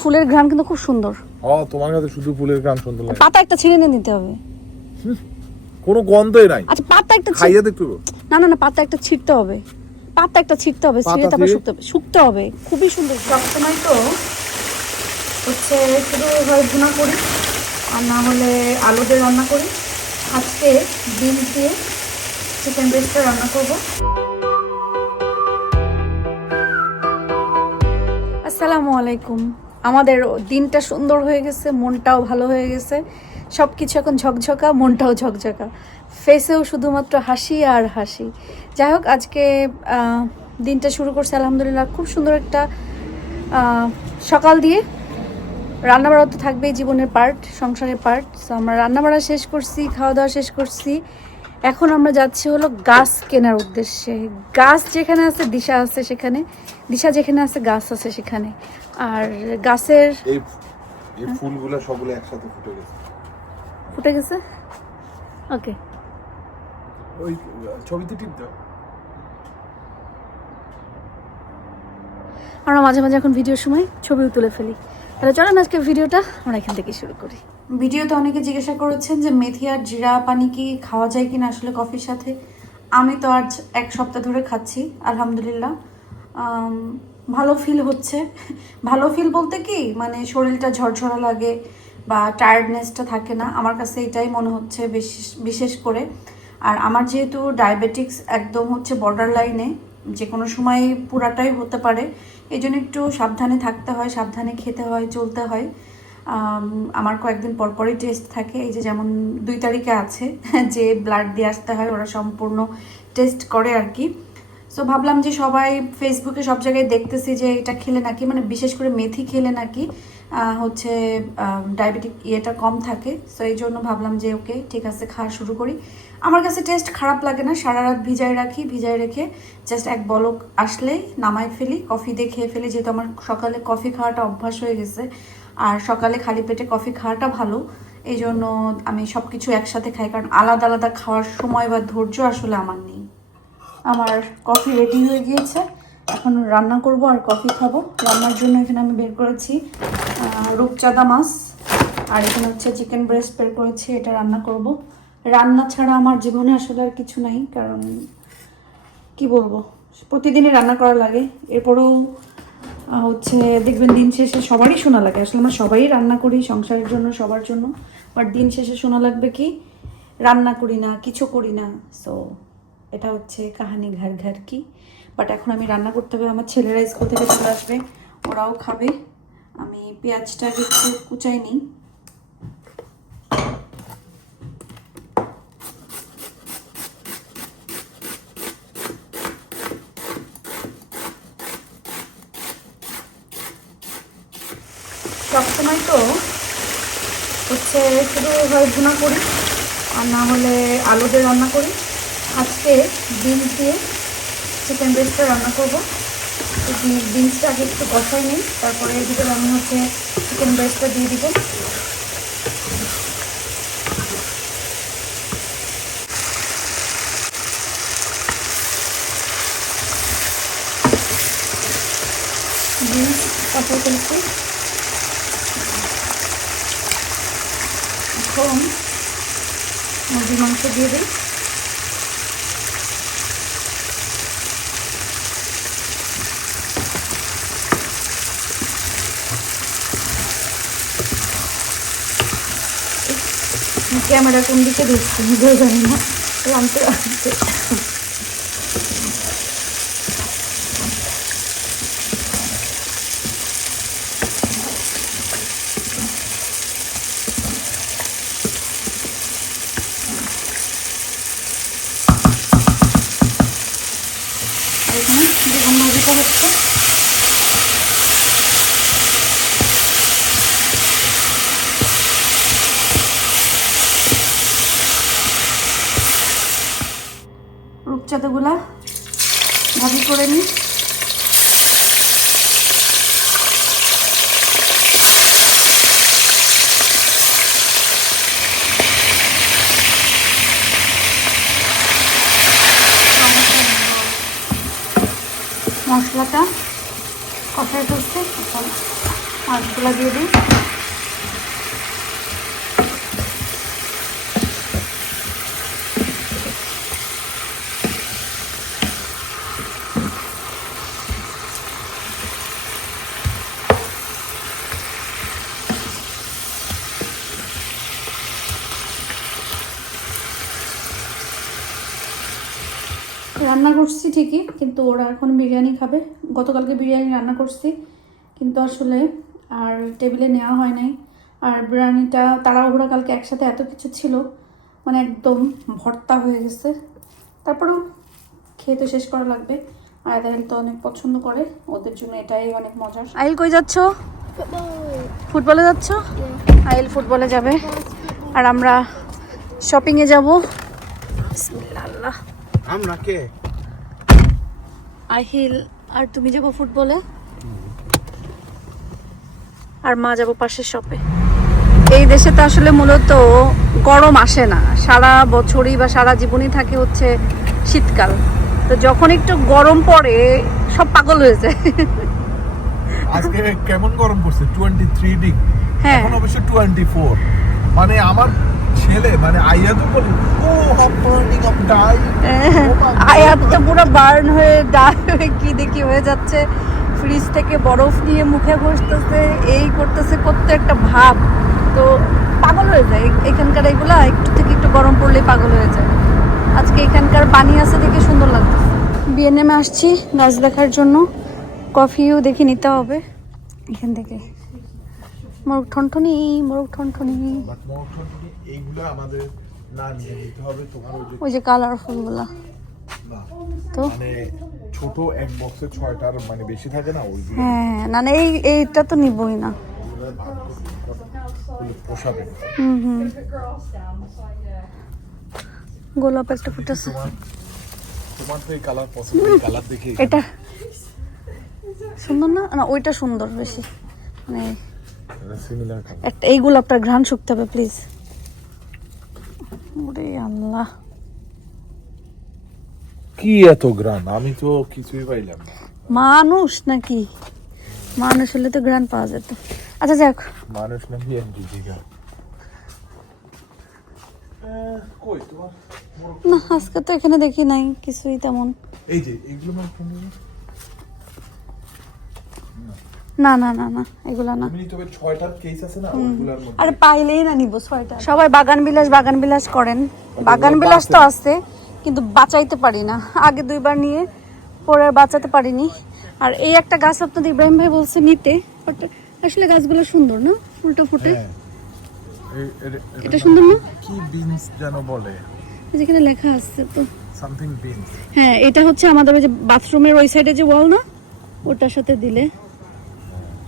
ফুলের ঘ্রাণ কিন্তু খুব সুন্দর। তোমার কাছে শুধু ফুলের ঘ্রাণ সুন্দর লাগে। পাতা একটা ছিঁড়ে নিয়ে নিতে হবে। কোনো গন্ধই নাই। আচ্ছা পাতা একটা খাইয়ে দেখতে। না না না, পাতা একটা ছিঁড়তে হবে, ছিঁড়ে তারপর শুকতে হবে। খুবই সুন্দর। সবসময় তো হচ্ছে শুধু হয় ভুনা করি আর না হলে আলু দিয়ে রান্না করি। আজকে ডিম দিয়ে চিকেন ব্রেস্টটা রান্না করব। আসসালামু আলাইকুম। আমাদের দিনটা সুন্দর হয়ে গেছে, মনটাও ভালো হয়ে গেছে, সব কিছু এখন ঝকঝকা, মনটাও ঝকঝকা, ফেসেও শুধুমাত্র হাসি আর হাসি। যাই হোক, আজকে দিনটা শুরু করছে আলহামদুলিল্লাহ খুব সুন্দর একটা সকাল দিয়ে। রান্নাবাড়া তো থাকবেই, জীবনের পার্ট, সংসারের পার্ট। সো আমরা রান্নাবাড়া শেষ করছি, খাওয়া দাওয়া শেষ করছি। এখন আমরা যাচ্ছি হলো গাছ কেনার উদ্দেশ্যে। গাছ যেখানে আছে দিশা আছে সেখানে, দিশা যেখানে আছে গাছ আছে সেখানে। আর গাছের এই ফুলগুলো সবগুলো একসাথে ফুটে গেছে। ওকে, ওই ছবিতে টিপ দাও। আমরা মাঝে মাঝে এখন ভিডিওর সময় ছবিও তুলে ফেলি। তাহলে চলেন আজকে ভিডিওটা আমরা এখান থেকে শুরু করি। ভিডিওতে অনেকে জিজ্ঞাসা করেছেন যে মেথি আর জিরা পানি কি খাওয়া যায় কিনা আসলে কফির সাথে। আমি তো আজ এক সপ্তাহ ধরে খাচ্ছি আলহামদুলিল্লাহ, ভালো ফিল হচ্ছে। ভালো ফিল বলতে কি, মানে শরীরটা ঝরঝরা লাগে বা টায়ার্ডনেসটা থাকে না, আমার কাছে এটাই মনে হচ্ছে বিশেষ করে। আর আমার যেহেতু ডায়াবেটিক্স একদম হচ্ছে বর্ডার লাইনে, যে কোনো সময় পুরাটাই হতে পারে, এই জন্য একটু সাবধানে থাকতে হয়, সাবধানে খেতে হয়, চলতে হয়। আমার কয়েকদিন পরপরই টেস্ট থাকে, এই যে যেমন 2 তারিখে আছে যে ব্লাড দিয়ে আসতে হয়, ওরা সম্পূর্ণ টেস্ট করে আর কি। সো ভাবলাম যে সবাই ফেসবুকে সব জায়গায় দেখতেছি যে এটা খেলে নাকি, মানে বিশেষ করে মেথি খেলে নাকি হচ্ছে ডায়াবেটিক ইয়েটা কম থাকে। সো এই জন্য ভাবলাম যে ওকে ঠিক আছে, খাওয়া শুরু করি। আমার কাছে টেস্ট খারাপ লাগে না, সারা রাত ভিজায় রেখে জাস্ট এক বলক আসলেই নামাই ফেলি, কফি দিয়ে খেয়ে ফেলি, যেহেতু আমার সকালে কফি খাওয়াটা অভ্যাস হয়ে গেছে। আর সকালে খালি পেটে কফি খাওয়াটা ভালো, এই জন্য আমি সব কিছু একসাথে খাই, কারণ আলাদা আলাদা খাওয়ার সময় বা ধৈর্য আসলে আমার নেই। আমার কফি রেডি হয়ে গিয়েছে, এখন রান্না করব আর কফি খাবো। রান্নার জন্য এখানে আমি বের করেছি রূপচাঁদা মাছ, আর এখানে হচ্ছে চিকেন ব্রেস্ট বের করেছি, এটা রান্না করব। রান্না ছাড়া আমার জীবনে আসলে আর কিছু নাই, কারণ কি বলবো, প্রতিদিনই রান্না করা লাগে। এরপরেও হচ্ছে দেখবেন দিন শেষে সবারই শোনা লাগে, আসলে আমরা সবাই রান্না করি সংসারের জন্য, সবার জন্য, বাট দিন শেষে শোনা লাগবে কি রান্না করি না, কিছু করি না। সো এটা হচ্ছে কাহানি ঘর কি। বাট এখন আমি রান্না করতে হবে, আমার ছেলেরা স্কুল থেকে চলে আসবে, ওরাও খাবে। আমি পেঁয়াজটা একটু কুচাই নিই। সবসময় তো হচ্ছে শুধু হয় ভুনা করি আর না হলে আলু দিয়ে রান্না করি। আজকে ডিম দিয়ে চিকেন ব্রেস্টটা রান্না করবো। বিনসটা আগে একটু কষাই নিই, তারপরে এর ভিতরে আমি হচ্ছে চিকেন ব্রেস্টটা দিয়ে দিব। বিনস কষাই ফেলছি। এখন মুরগির মাংস দিয়ে দিই। ক্যামেরা কোন দিকে ঢুকছে নিজেও জানি না, রাঁধতে রাঁধতে। এখানে বেগুন ভাজিটা হচ্ছে। রূপচাঁদাগুলা ভাজি করে নিই। মশলাটা কষাই করছে, এখন মাছগুলো দিয়ে দিই। রান্না করছি ঠিকই, কিন্তু ওরা এখন বিরিয়ানি খাবে। গতকালকে বিরিয়ানি রান্না করছি, কিন্তু আসলে আর টেবিলে নেওয়া হয় নাই। আর বিরিয়ানিটা তাড়াহুড়া কালকে একসাথে এত কিছু ছিল, মানে একদম ভর্তা হয়ে গেছে। তারপরেও খেয়ে তো শেষ করা লাগবে। আর আইল তো অনেক পছন্দ করে, ওদের জন্য এটাই অনেক মজার। আইল কই যাচ্ছ? ফুটবলে যাচ্ছ? আইল ফুটবলে যাবে, আর আমরা শপিংয়ে যাব। বিসমিল্লাহ। আমরা কে? আহিল আর তুমি যাবো ফুটবলে, আর মা যাবো পাশের শপে। এই দেশে তো আসলে মূলত গরম আসে না, সারা বছরই বা সারা জীবনই থাকে হচ্ছে শীতকাল। তো যখন একটু গরম পড়ে সব পাগল হয়ে যায়। আজকে কেমন গরম পড়ছে? 23 ডিগ্রি। হ্যাঁ। এখন অবশ্য 24। মানে আমার ছেলে মানে আইয়া তো বলি, ও হাউ বার্নিং আপ ডাই। আয়াত তো পুরো বার্ন হয়ে ডাই হয়ে কি দেখি হয়ে যাচ্ছে। ফ্রিজ থেকে বরফ নিয়ে মুখে ঘষতেছে, এই করতেছে, প্রত্যেকটা ভাব। তো পাগল হয়ে যায় এখানকার এগুলা, একটু থেকে একটু গরম পড়লে পাগল হয়ে যায়। আজকে এখানকার পানি আছে দেখে সুন্দর লাগছে। বিএনএমে আসছি গাছ দেখার জন্য, কফিও দেখে নিতে হবে এখান থেকে। মোরগ ঠনঠনি, মোরগ ঠনঠনি, বাট মোটামুটি এইগুলো আমাদের না নিয়ে নিতে হবে। তোমার ওই যে কালারফুল গুলা। না তো মানে ছোট এক বক্সে 6টার মানে বেশি থাকে না, ওইগুলো হ্যাঁ, না না এইটা তো নিবই না। ভাগ করে পোষাবে। হুম। গোলাপ একটা ফুটেছে। তোমার তো এই কালার পছন্দ, এই কালার দেখে এটা সুন্দর না? না ওইটা সুন্দর বেশি, মানে সিমিলার কালার। একটা এই গোলাপটার ঘ্রাণ শুকতে হবে প্লিজ। ওরে আল্লাহ, কি এত গ্রান, আমি তো কিছুই পাইলাম না। মানুষ নাকি? মানুষ হলে তো ঘ্রাণ পাওয়া যেত। আচ্ছা যাক, মানুষ নাকি এমডিজিগা। কই তোমার মোরগ? না আজকে তো এখানে দেখি নাই কিছুই তেমন। এই যে এগুলো মানে কোনগুলো? না না না না, এগুলা না। তুমি তবে 6টার কেস আছে না, ওগুলোর মধ্যে আরে পাইলেই না নিব 6টা। সবাই বাগান বিলাস করেন। বাগান বিলাস তো আছে, কিন্তু বাঁচাইতে পারি না। আগে 2বার নিয়ে পরে আর বাঁচাতে পারিনি। আর এই একটা গাছ আপনাদের ইব্রাহিম ভাই বলছে নিতে, বাট আসলে গাছগুলো সুন্দর না, ফুলটা ফুটে। হ্যাঁ। এটা সুন্দর না? কি বিনস যেন বলে, যেখানে লেখা আছে তো। Something beans. হ্যাঁ, এটা হচ্ছে আমাদের ওই যে বাথরুমের ওই সাইডে যে ওয়াল না, ওটার সাথে দিলে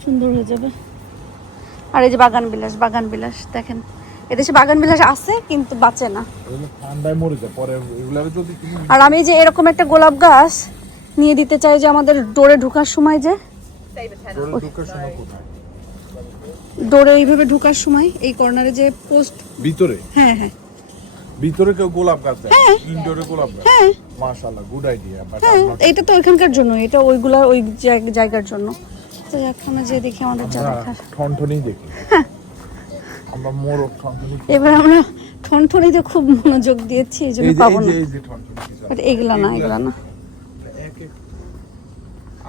সুন্দর হয়ে যাবে। আর এই যে বাগান বিলাস দেখেন, এদেশে বাগান বিলাস আছে কিন্তু বাঁচে না। এগুলো ঠান্ডায় মরে যায় পরে, এগুলো যদি তুমি আর আমি যে এরকম একটা গোলাপ গাছ নিয়ে দিতে চাই, যে আমাদের ডোরে ঢোকার সময়, যে ডোরে ঢোকার সময় কোথায়? ডোরে এইভাবে ঢোকার সময় এই কর্নারে যে পোস্ট। ভিতরে? হ্যাঁ, ভিতরে কেউ গোলাপ গাছ দেয়? ইনডোরে গোলাপ গাছ? মাশাআল্লাহ, গুড আইডিয়া। বাট হ্যাঁ, এটা তো ওইখানকার জন্য, এটা ওইগুলা ওই জায়গার জন্য। তো এখানে যে দেখি আমাদের যা দেখার। ঠনঠনি দেখি আমরা মোরগ ঠনঠনি। এবার আমরা ঠনঠনিতে খুব মনোযোগ দিয়েছি, এই জন্য পাবো না। এই যে ঠনঠনি বাট এগুলা না। এক এক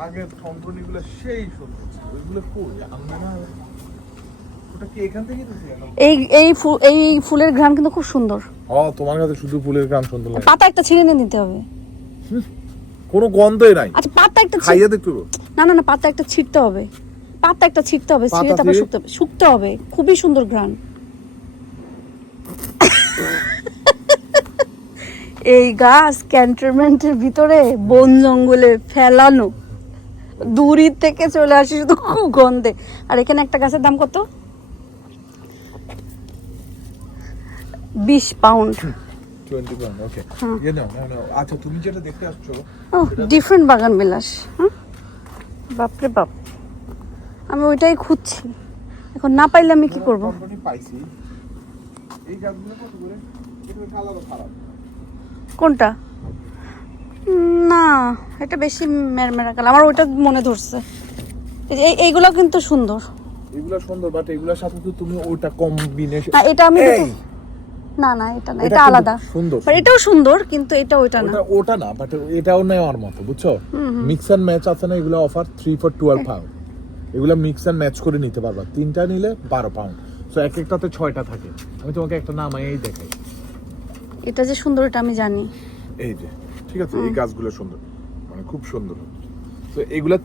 আগে ঠনঠনিগুলো সেই সুন্দর ছিল, ওইগুলো কই আমরা না? ওটা কি এখান থেকে দিছি এখন? এই ফুলের ঘ্রাণ কিন্তু খুব সুন্দর। তোমার কাছে শুধু ফুলের গান সুন্দর লাগে। পাতা একটা ছিঁড়ে নিয়ে নিতে হবে। কোনো গন্ধই নাই। আচ্ছা পাতা একটা খাইয়ে দেখতে। না না না, পাতা একটা ছিঁড়তে হবে, ছিঁড়ে তারপর শুকতে হবে। খুবই সুন্দর ঘ্রাণ। এই গাছ ক্যান্টনমেন্টের ভিতরে বন জঙ্গলে ফেলানো, দূরের থেকে চলে আসে শুধু গন্ধে। আর এখানে একটা গাছের দাম কত? 20 পাউন্ড। 20 পাউন্ড, ওকে। না আচ্ছা, তুমি যেটা দেখতে আসছো ডিফারেন্ট বাগান বিলাস। বাপরে বাপ, আমি ওইটাই খুঁজছি, এখন না পাইলে আমি কি করব? পাইছি। এই গাছগুলো কত করে? এটা কালারও খারাপ। কোনটা? না, এটা বেশি মেরমেরা কালার, আমার ওইটা মনে ধরছে। এইগুলো কিন্তু সুন্দর। এগুলা সুন্দর, বাট এগুলার সাথে তো তুমি ওটা কম্বিনেশন। না এটা আমি না না এটা না, এটা আলাদা সুন্দর, বাট এটাও সুন্দর, কিন্তু এটা ওইটা না, ওটা না, বাট এটাও নেওয়ার মতো, বুঝছো? মিক্স এন্ড ম্যাচ আছে না, এগুলো অফার 3 for 12 পাউন্ড। এগুলো মিক্স এন্ড ম্যাচ করে নিতে পারবা, 3টা নিলে 12 পাউন্ড। সো এক একটাতে 6টা থাকে। আমি তোমাকে একটা নামাই দেখাই। এটা যে সুন্দর এটা আমি জানি। এই যে ঠিক আছে, এই গাছগুলো সুন্দর, মানে খুব সুন্দর। তো এগুলা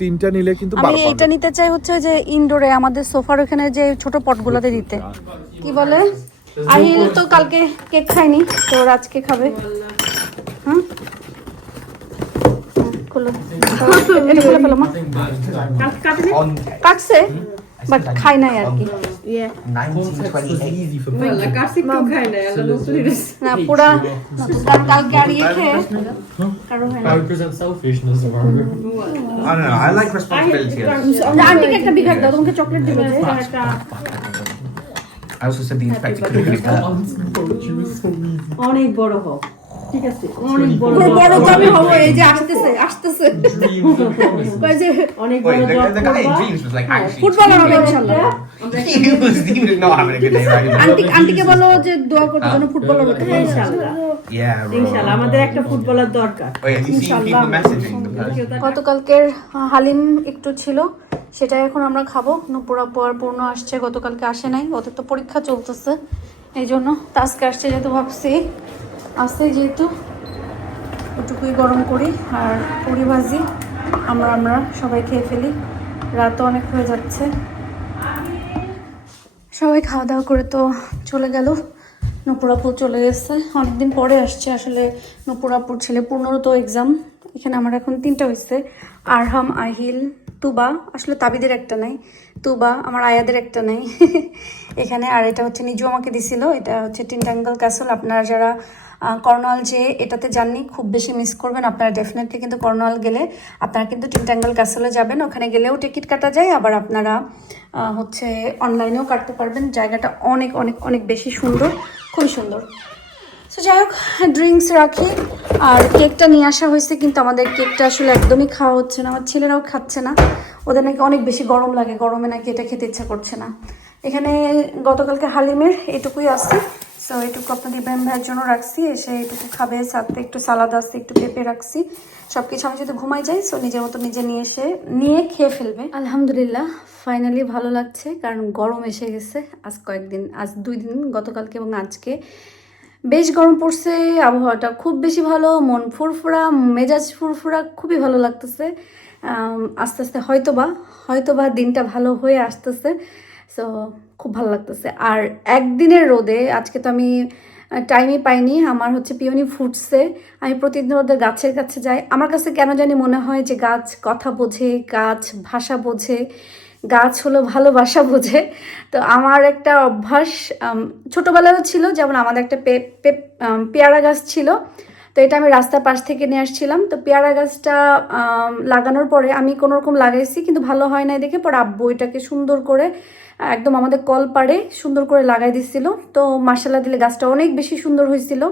তিনটা নিলে কিন্তু 12 আমি পাউন্ড। এটা নিতে চাই হচ্ছে যে ইনডোরে আমাদের সোফার ওখানে যে ছোট পটগুলোতে দিতে। কি বলে আহিল তো কালকে কেক খায়নি, তো ওর আজকে খাবে। হুম খুলো, এটা খুলে ফেলো মা। কাটছে বাট খাই নাই আর কি। 1928 না পুরা কালকে আর ইয়ে খেয়ে কারো হয় না। I represent selfishness of our group. I don't know, I like responsibility. আন্টিকে একটা বিঘার দাও, তোমাকে চকলেট দিব যে একটা। I also said the inspector could have given Poetry was so easy. অনেক বড় হোক, ঠিক আছে, অনেক বড় পুরো বড় তো আমি হবো, এই যে আসতেছে Dreams and promises. কই যে অনেক বড় Wait, job the guy in করবা। dreams was like actually. Footballer হবে ইনশাআল্লাহ। he was not having a good day, right? আন্টিকে বলো যে দোয়া করতে যেন ফুটবলার হতে পারে ইনশাআল্লাহ Yeah, bro. ইনশাআল্লাহ আমাদের একটা ফুটবলার দরকার। Wait, have you seen people messaging the person? গতকালকের হালিম একটু ছিল, সেটা এখন আমরা খাবো। নুপুরা পর পূর্ণ আসছে, গতকালকে আসে নাই, ওদের তো পরীক্ষা চলতেছে, এই জন্য আজকে আসছে। যেহেতু ভাবছি আসছে যেহেতু ওটুকুই গরম করি আর পুরি ভাজি আমরা সবাই খেয়ে ফেলি, রাতও অনেক হয়ে যাচ্ছে। সবাই খাওয়া দাওয়া করে তো চলে গেল। নুপুরাপুর চলে গেছে, অনেকদিন পরে আসছে আসলে। নুপুরাপুর ছেলে পূর্ণরও তো এক্সাম, এখানে আমার এখন 3টা হয়েছে, আরহাম, আহিল, তুবা, আসলে তাবিদের একটা নাই, তুবা আমার আয়াদের একটা নাই এখানে। আর এটা হচ্ছে নিজু আমাকে দিছিল, এটা হচ্ছে টিনটাঙ্গল ক্যাসল। আপনারা যারা কর্নওয়াল যে এটাতে যাননি, খুব বেশি মিস করবেন আপনারা। ডেফিনেটলি কিন্তু কর্নওয়াল গেলে আপনারা কিন্তু টিনটাঙ্গল ক্যাসলে যাবেন, ওখানে গেলেও টিকিট কাটা যায়, আবার আপনারা হচ্ছে অনলাইনেও কাটতে পারবেন। জায়গাটা অনেক অনেক অনেক বেশি সুন্দর, খুবই সুন্দর। সো যাই হোক, ড্রিঙ্কস রাখি। আর কেকটা নিয়ে আসা হয়েছে, কিন্তু আমাদের কেকটা আসলে একদমই খাওয়া হচ্ছে না, আমার ছেলেরাও খাচ্ছে না, ওদের নাকি অনেক বেশি গরম লাগে, গরমে নাকি এটা খেতে ইচ্ছা করছে না। এখানে গতকালকে হালিমের এটুকুই আছে, সো এটুকু আপনাদের ইব্রাহিম ভাইয়ের জন্য রাখছি, এসে এটুকু খাবে, সাথে একটু সালাদ আছে, একটু পেঁপে রাখছি, সব কিছু। আমি যদি ঘুমাই যাই, সো নিজের মতো নিজে নিয়ে খেয়ে ফেলবে। আলহামদুলিল্লাহ ফাইনালি ভালো লাগছে, কারণ গরম এসে গেছে। আজ 2 দিন, গতকালকে এবং আজকে বেশ গরম পড়ছে, আবহাওয়াটা খুব বেশি ভালো, মন ফুরফুরা, মেজাজ ফুরফুরা, খুবই ভালো লাগতেছে। আস্তে আস্তে হয়তোবা দিনটা ভালো হয়ে আসতেছে, সো খুব ভালো লাগতেছে। আর একদিনের রোদে আজকে তো আমি টাইমই পাইনি, আমার হচ্ছে পিওনি ফুটছে। আমি প্রতিদিন ওদের গাছের কাছে যাই, আমার কাছে কেন জানি মনে হয় যে গাছ কথা বোঝে, গাছ ভাষা বোঝে, গাছ হলো ভালোবাসা বোঝে। তো আমার একটা অভ্যাস ছোটোবেলারও ছিল, যেমন আমাদের একটা পেয়ারা গাছ ছিল, তো এটা আমি রাস্তার পাশ থেকে নিয়ে আসছিলাম। তো পেয়ারা গাছটা লাগানোর পরে আমি কোনোরকম লাগাইছি, কিন্তু ভালো হয় নাই দেখে পরে আব্বু এটাকে সুন্দর করে একদম আমাদের কল পাড়ে সুন্দর করে লাগাই দিছিল। তো মাশাআল্লাহ দিলে গাছটা অনেক বেশি সুন্দর হয়েছিল।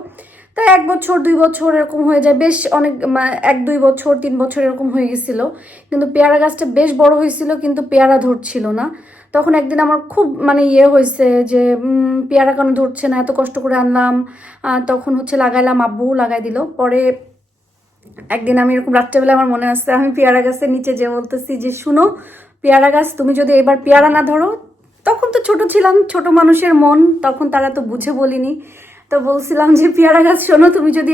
তো 1 বছর 2 বছর এরকম হয়ে যায়, বেশ অনেক 1-2 বছর 3 বছর এরকম হয়ে গেছিলো, কিন্তু পেয়ারা গাছটা বেশ বড় হয়েছিল, কিন্তু পেয়ারা ধরছিল না। তখন একদিন আমার খুব হয়েছে যে পেয়ারা কেন ধরছে না, এত কষ্ট করে আনলাম, তখন হচ্ছে লাগাইলাম, আব্বু লাগাই দিল। পরে একদিন আমি এরকম রাত্রেবেলা আমার মনে আছে, আমি পেয়ারা গাছের নিচে যে বলতেছি যে শুনো পেয়ারা গাছ, তুমি যদি এবার পেয়ারা না ধরো, তখন তো ছোট ছিলাম, ছোট মানুষের মন, তখন তারা তো বুঝে বলিনি, তো বলছিলাম যে পেয়ারা গাছ শোনো, তুমি যদি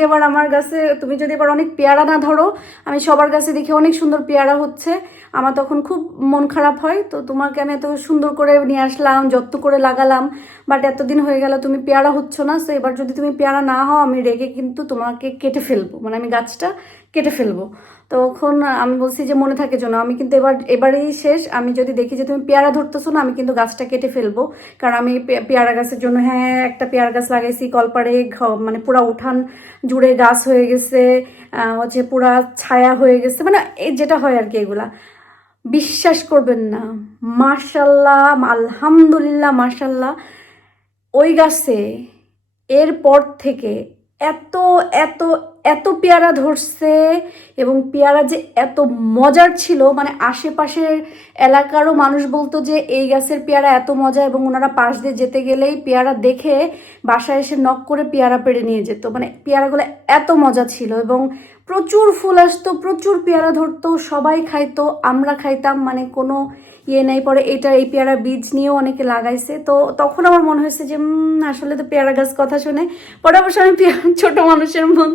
এবার অনেক পেয়ারা না ধরো, আমি সবার গাছে দেখে অনেক সুন্দর পেয়ারা হচ্ছে, আমার তখন খুব মন খারাপ হয়, তো তোমাকে আমি এত সুন্দর করে নিয়ে আসলাম, যত্ন করে লাগালাম, বাট এতদিন হয়ে গেল তুমি পেয়ারা হচ্ছ না, তো এবার যদি তুমি পেয়ারা না হও, আমি রেগে কিন্তু তোমাকে কেটে ফেলবো, আমি গাছটা কেটে ফেলবো। তখন আমি বলছি যে মনে থাকে জন্য, আমি কিন্তু এবারেই শেষ, আমি যদি দেখি যে তুমি পেয়ারা ধরতেছো না, আমি কিন্তু গাছটা কেটে ফেলবো। কারণ আমি পেয়ারা গাছের জন্য একটা পেয়ারা গাছ লাগাইছি, কলপাড়ে পুরা উঠান জুড়ে গাছ হয়ে গেছে, হচ্ছে পুরা ছায়া হয়ে গেছে, এই যেটা হয় আর কি, এগুলা বিশ্বাস করবেন না, মাশাল্লাহ আলহামদুলিল্লাহ মাশাল্লাহ, ওই গাছে এরপর থেকে এত এত এত পেয়ারা ধরছে এবং পেয়ারা যে এত মজার ছিল, মানে আশেপাশের এলাকারও মানুষ বলতো যে এই গাছের পেয়ারা এত মজা, এবং ওনারা পাশ দিয়ে যেতে গেলেই পেয়ারা দেখে বাসায় এসে নক করে পেয়ারা পেড়ে নিয়ে যেত। মানে পেয়ারাগুলো এত মজা ছিল এবং প্রচুর ফুল আসতো, প্রচুর পেয়ারা ধরতো, সবাই খাইতো, আমরা খাইতাম, মানে কোনো ইয়ে নেই। পরে এই পেয়ারা বীজ নিয়েও অনেকে লাগাইছে। তো তখন আমার মনে হয়েছে যে আসলে তো পেয়ারা গাছ কথা শুনে পরে অবশ্য আমি ছোট মানুষের মন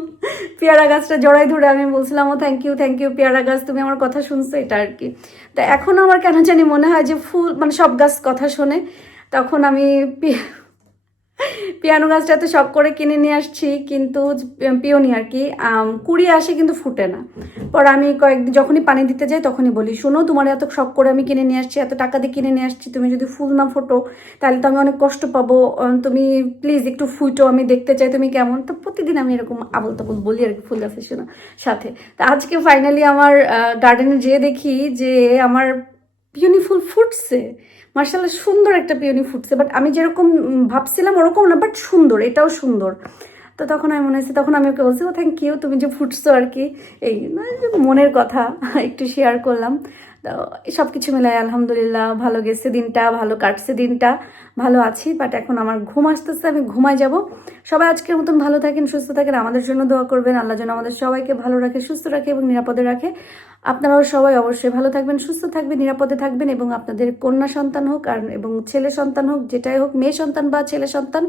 পেয়ারা গাছটা জড়াই ধরে আমি বলছিলাম ও থ্যাংক ইউ পেয়ারা গাছ, তুমি আমার কথা শুনছো, এটা আর কি। তো এখন আমার কেন জানি মনে হয় যে ফুল মানে সব গাছ কথা শোনে। তখন আমি পিয়ানো গাছটা তো শখ করে কিনে নিয়ে আসছি, কিন্তু পিওনি আর কি কুড়ি আসে কিন্তু ফুটে না। পরে আমি কয়েকদিন যখনই পানি দিতে যাই তখনই বলি, শোনো তোমার এত শখ করে আমি কিনে নিয়ে আসছি, এত টাকা দিয়ে কিনে নিয়ে আসছি, তুমি যদি ফুল না ফোটো তাহলে তো আমি অনেক কষ্ট পাবো, তুমি প্লিজ একটু ফুটো, আমি দেখতে চাই তুমি কেমন। তো প্রতিদিন আমি এরকম আবল তাবল বলি আর কি ফুল গাছের সাথে। তো আজকে ফাইনালি আমার গার্ডেনে যেয়ে দেখি যে আমার পিওনি ফুল ফুটছে, মার্শাল্লাহ সুন্দর একটা পিওনি ফুটছে। বাট আমি যেরকম ভাবছিলাম ওরকম না, বাট সুন্দর, এটাও সুন্দর। তো তখন আমি মনে হয়েছে, তখন আমি ওকে বলছি ও থ্যাংক ইউ, তুমি যে ফুটছো আর কি, এই মনের কথা একটু শেয়ার করলাম। তো সব কিছু মিলাই আলহামদুলিল্লাহ ভালো গেছে দিনটা, ভালো কাটছে দিনটা, ভালো আছি। বাট এখন আমার ঘুম আসতেছে, আমি ঘুমায় যাব। সবাই আজকের মতন ভালো থাকেন, সুস্থ থাকেন, আমাদের জন্য দোয়া করবেন, আল্লাহ যেন আমাদের সবাইকে ভালো রাখে, সুস্থ রাখে এবং নিরাপদে রাখে। আপনারাও সবাই অবশ্যই ভালো থাকবেন, সুস্থ থাকবেন, নিরাপদে থাকবেন, এবং আপনাদের কন্যা সন্তান হোক আর এবং ছেলে সন্তান হোক, যেটাই হোক, মেয়ে সন্তান বা ছেলে সন্তান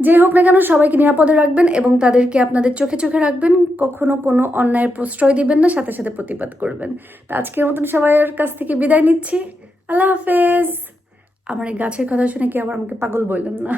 যে হোক না কেন, সবাইকে নিরাপদে রাখবেন এবং তাদেরকে আপনাদের চোখে চোখে রাখবেন, কখনো কোনো অন্যায়ের প্রশ্রয় দিবেন না, সাথে সাথে প্রতিবাদ করবেন। তো আজকের মতন সবাইয়ের কাছ থেকে বিদায় নিচ্ছি, আল্লাহ হাফেজ। আমার এই গাছের কথা শুনে কি আবার আমাকে পাগল বললেন না।